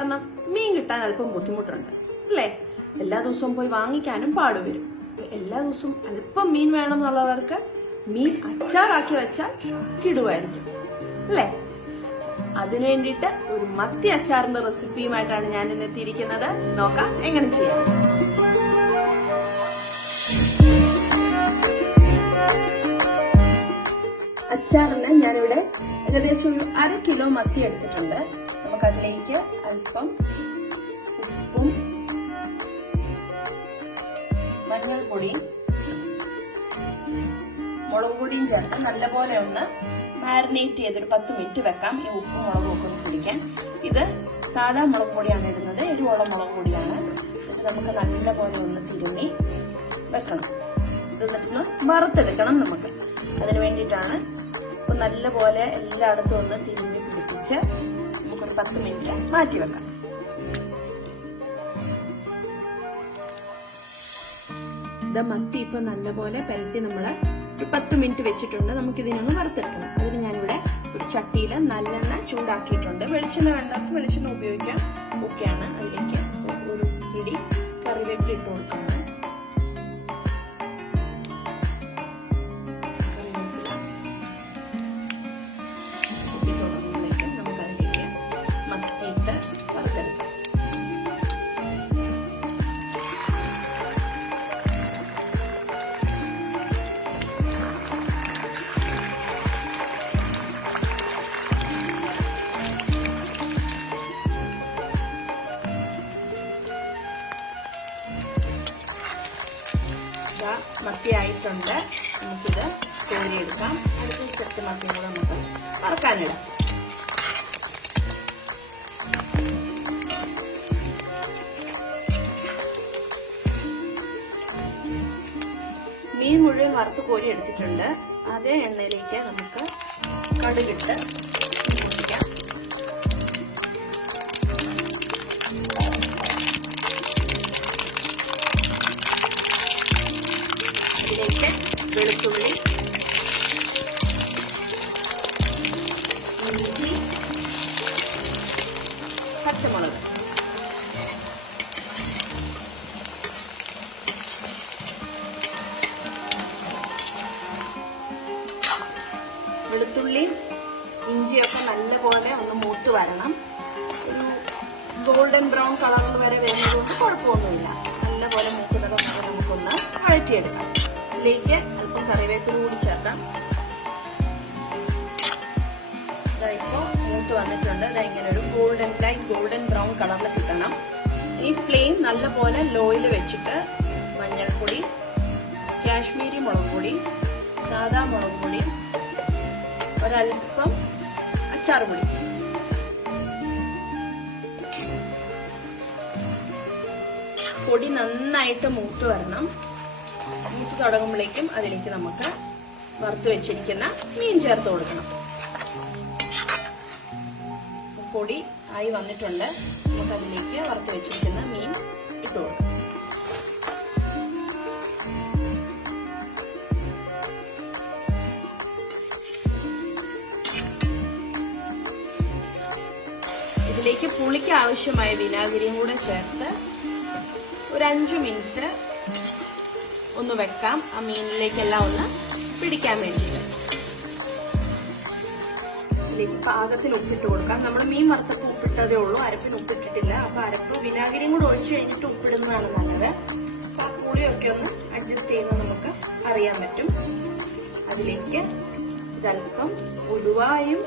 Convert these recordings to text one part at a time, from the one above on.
കാരണം മീൻ കിട്ടാൻ അല്പം ബുദ്ധിമുട്ടുണ്ട് അല്ലേ? എല്ലാ ദിവസവും പോയി വാങ്ങിക്കാനും പാടുവരും. എല്ലാ ദിവസവും അല്പം മീൻ വേണം എന്നുള്ളവർക്ക് മീൻ അച്ചാറാക്കി വെച്ചാൽ കിടുവായിരിക്കും അല്ലേ? അതിനു വേണ്ടിയിട്ട് ഒരു മത്തി അച്ചാറിന്റെ റെസിപ്പിയുമായിട്ടാണ് ഞാൻ ഇന്ന് എത്തിയിരിക്കുന്നത്. നോക്കാം എങ്ങനെ ചെയ്യാം. അച്ചാറിന് ഞാനിവിടെ ഏകദേശം ഒരു 1/2 കിലോ മത്തി എടുത്തിട്ടുണ്ട്. നമുക്കതിലേക്ക് അല്പം ഉപ്പും മഞ്ഞൾപ്പൊടിയും മുളക് പൊടിയും ചേർത്ത് നല്ലപോലെ ഒന്ന് മാരിനേറ്റ് ചെയ്തൊരു 10 മിനിറ്റ് വെക്കാം. ഈ ഉപ്പും മുളകും ഒക്കെ ഒന്ന് പിടിക്കാൻ. ഇത് സാധാ മുളക് പൊടിയാണ് ഇടുന്നത്, എരിവുള്ള മുളക് പൊടിയാണ്. ഇത് നമുക്ക് നല്ലപോലെ ഒന്ന് തിരുമ്മി വെക്കണം. ഇത് എന്നിട്ടൊന്ന് വറുത്തെടുക്കണം. നമുക്ക് അതിന് വേണ്ടിയിട്ടാണ് നല്ലപോലെ എല്ലായിടത്തും ഒന്ന് തിരുമ്മി പിടിപ്പിച്ച് നമുക്കൊരു 10 മിനിറ്റ് മാറ്റി വെക്കാം. ഇത് മത്തി ഇപ്പൊ നല്ലപോലെ പരത്തി നമ്മള് ഒരു 10 മിനിറ്റ് വെച്ചിട്ടുണ്ട്. നമുക്ക് ഇതിനൊന്ന് വറുത്തെടുക്കണം. അതിന് ഞാനിവിടെ ഒരു ചട്ടിയിൽ നല്ലെണ്ണ ചൂടാക്കിയിട്ടുണ്ട്. വെളിച്ചെണ്ണ വേണ്ടവർക്ക് വെളിച്ചെണ്ണ ഉപയോഗിക്കാം, ഓക്കെയാണ്. അതിലേക്ക് ഒരു പിടി കറിവേപ്പില ഇട്ട് കൊടുക്കണം. മത്തി ആയിട്ടുണ്ട്. നമുക്കിത് കോരിയെടുക്കാം. അടുത്ത സെറ്റ് മത്തിയും കൂടെ നമുക്ക് വറക്കാനിടാം. മീൻ മുഴുവൻ വറുത്ത് കോരി എടുത്തിട്ടുണ്ട്. അതേ എണ്ണയിലേക്ക് നമുക്ക് കടുകിട്ട് പൊട്ടിക്കാം. ഇതിലേക്ക് വെളുത്തുള്ളി, ഇഞ്ചി, പച്ചമുളക്, വെളുത്തുള്ളിയും ഇഞ്ചിയൊക്കെ നല്ലപോലെ ഒന്ന് മൂത്ത് വരണം. ഒരു ഗോൾഡൻ ബ്രൗൺ കളറിൽ വരെ വരുന്നത് കൊണ്ട് കുഴപ്പമൊന്നുമില്ല. നല്ലപോലെ മൂക്കുന്നത് നമുക്കൊന്ന് വഴറ്റിയെടുക്കാം. ഇതിലേക്ക് അല്പം കറിവേപ്പില കൂടി ചേർക്കാം. ഇതായിപ്പോ മൂത്ത് വന്നിട്ടുണ്ട്. ഇതാ ഇങ്ങനെ ഒരു ഗോൾഡൻ ബ്രൗൺ കളറിൽ കിട്ടണം. ഈ ഫ്ലെയിം നല്ലപോലെ ലോയിൽ വെച്ചിട്ട് മഞ്ഞൾപ്പൊടി, കാശ്മീരി മുളക് പൊടി, സാദാ മുളക് പൊടി, ഒരൽപ്പം അച്ചാർ പൊടി, പൊടി നന്നായിട്ട് മൂത്ത് വരണം. മൂത്ത് തുടങ്ങുമ്പോഴേക്കും അതിലേക്ക് നമുക്ക് വറുത്ത് വെച്ചിരിക്കുന്ന മീൻ ചേർത്ത് കൊടുക്കണം. പൊടി ആയി വന്നിട്ടുണ്ട്. നമുക്ക് അതിലേക്ക് വറുത്ത് വെച്ചിരിക്കുന്ന മീൻ ഇട്ട് കൊടുക്കാം. ഇതിലേക്ക് പുളിക്ക് ആവശ്യമായ വിനാഗിരിയും കൂടെ ചേർത്ത് ഒരു 5 മിനിറ്റ് ഒന്ന് വെക്കാം. ആ മീനിലേക്കെല്ലാം ഒന്ന് പിടിക്കാൻ വേണ്ടിയിട്ട്. ഇതിലേക്ക് പാകത്തിന് ഉപ്പിട്ട് കൊടുക്കാം. നമ്മൾ മീൻ വറുത്തപ്പോൾ ഉപ്പിട്ടതേ ഉള്ളൂ, അരപ്പിന് ഉപ്പിട്ടിട്ടില്ല. അപ്പൊ അരപ്പ് വിനാഗിരിയും കൂടെ ഒഴിച്ചു കഴിഞ്ഞിട്ട് ഉപ്പിടുന്നതാണ് നല്ലത്. അപ്പൊ ആ പുളിയൊക്കെ ഒന്ന് അഡ്ജസ്റ്റ് ചെയ്യുന്നത് നമുക്ക് അറിയാൻ പറ്റും. അതിലേക്ക് ഒരൽപ്പം ഉലുവായും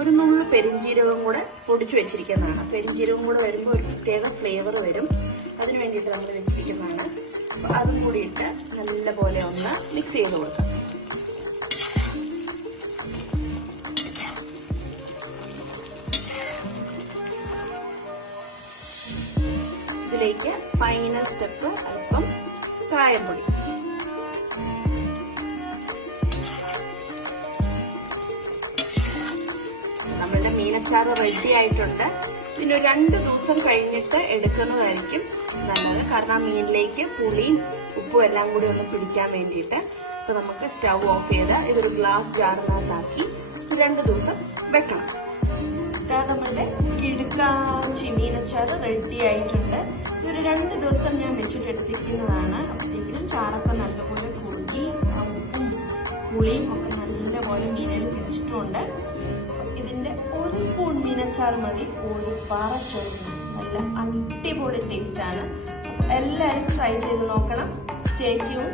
ഒരു നുള്ളു പെരിഞ്ജീരകവും കൂടെ പൊടിച്ചു വെച്ചിരിക്കുന്നതാണ്. പെരിഞ്ജീരകം കൂടെ വരുമ്പോൾ ഒരു പ്രത്യേക ഫ്ലേവർ വരും. അതിന് വേണ്ടിയിട്ട് നമ്മൾ വെച്ചിരിക്കുന്നതാണ്. അപ്പൊ അതും കൂടി ഇട്ട് നല്ലപോലെ ഒന്ന് മിക്സ് ചെയ്ത് കൊടുക്കാം. ഇതിലേക്ക് ഫൈനൽ സ്റ്റെപ്പ് അല്പം കായപ്പൊടി. നമ്മളുടെ മീനച്ചാറ് റെഡി ആയിട്ടുണ്ട്. ഇതിന് 2 ദിവസം കഴിഞ്ഞിട്ട് എടുക്കുന്നതായിരിക്കും നല്ലത്. കാരണം ആ മീനിലേക്ക് പുളിയും ഉപ്പും എല്ലാം കൂടി ഒന്ന് പിടിക്കാൻ വേണ്ടിയിട്ട്. അപ്പൊ നമുക്ക് സ്റ്റൗ ഓഫ് ചെയ്ത് ഇതൊരു ഗ്ലാസ് ജാറിനകത്താക്കി 2 ദിവസം വെക്കണം. നമ്മളുടെ കിടുക്കാച്ചി മീനച്ചാർ അച്ചാർ റെഡി ആയിട്ടുണ്ട്. ഇതൊരു 2 ദിവസം ഞാൻ വെച്ചിട്ട് എടുത്തിരിക്കുന്നതാണ്. അപ്പോഴത്തേക്കിനും ചാറൊക്കെ നല്ലപോലെ കുറുകി ഉപ്പും പുളിയും ഒക്കെ നല്ലപോലെ മീനിൽ പിടിച്ചിട്ടുണ്ട്. ഇതിൻ്റെ 1 സ്പൂൺ മീനച്ചാർ മതി ഒരു പാറച്ചോറിന്. നല്ല അടിപൊളി ടേസ്റ്റാണ്. എല്ലാവരും ട്രൈ ചെയ്ത് നോക്കണം. Stay tune.